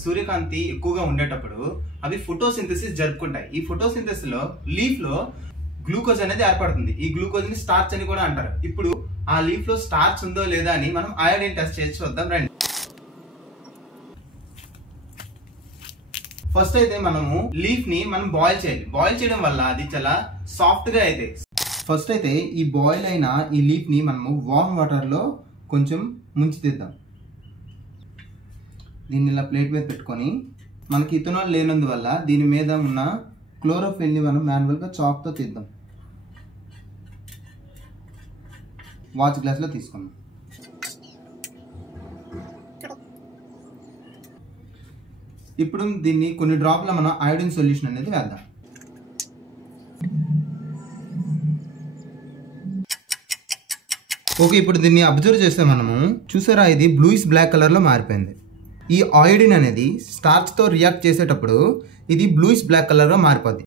సూర్యకాంతి ఎక్కువగా ఉండేటప్పుడు అవి ఫోటోసింథసిస్ జరుపుకుంటాయి. ఈ ఫోటోసింథసిస్ లో లీఫ్ లో గ్లూకోజ్ అనేది ఏర్పడుతుంది. ఈ గ్లూకోజ్ ని స్టార్చ్ అని కూడా అంటారు. ఇప్పుడు ఆ లీఫ్ లో స్టార్చ్ ఉందో లేదా అని మనం అయోడిన్ టెస్ట్ చేసి చూద్దాం రండి. ఫస్ట్ అయితే మనము లీఫ్ ని మనం బాయిల్ చేయాలి. బాయిల్ చేయడం వల్ల అది చాలా సాఫ్ట్ గా అయితే ఫస్ట్ అయితే ఈ బాయిల్ అయిన ఈ లీఫ్ ని మనము వార్మ్ వాటర్ లో కొంచెం ముంచి తీద్దాం. దీన్ని ఇలా ప్లేట్ మీద పెట్టుకొని మనకి ఇథనాల్ లేనందువల్ల దీని మీద ఉన్న క్లోరోఫిల్ ని మనం మాన్యువల్ గా చాక్ తో తీద్దాం. వాచ్ గ్లాస్ లో తీసుకుందాం. ఇప్పుడు దీన్ని కొన్ని డ్రాప్ల మనం అయోడిన్ సొల్యూషన్ అనేది వేద్దాం. ఓకే, ఇప్పుడు దీన్ని అబ్జర్వ్ చేస్తే మనము చూసారా, ఇది బ్లూయిష్ బ్లాక్ కలర్ లో మారిపోయింది. ఈ అయోడిన్ అనేది స్టార్చ్ తో రియాక్ట్ చేసేటప్పుడు ఇది బ్లూయిష్ బ్లాక్ కలర్ గా మారిపోద్ది.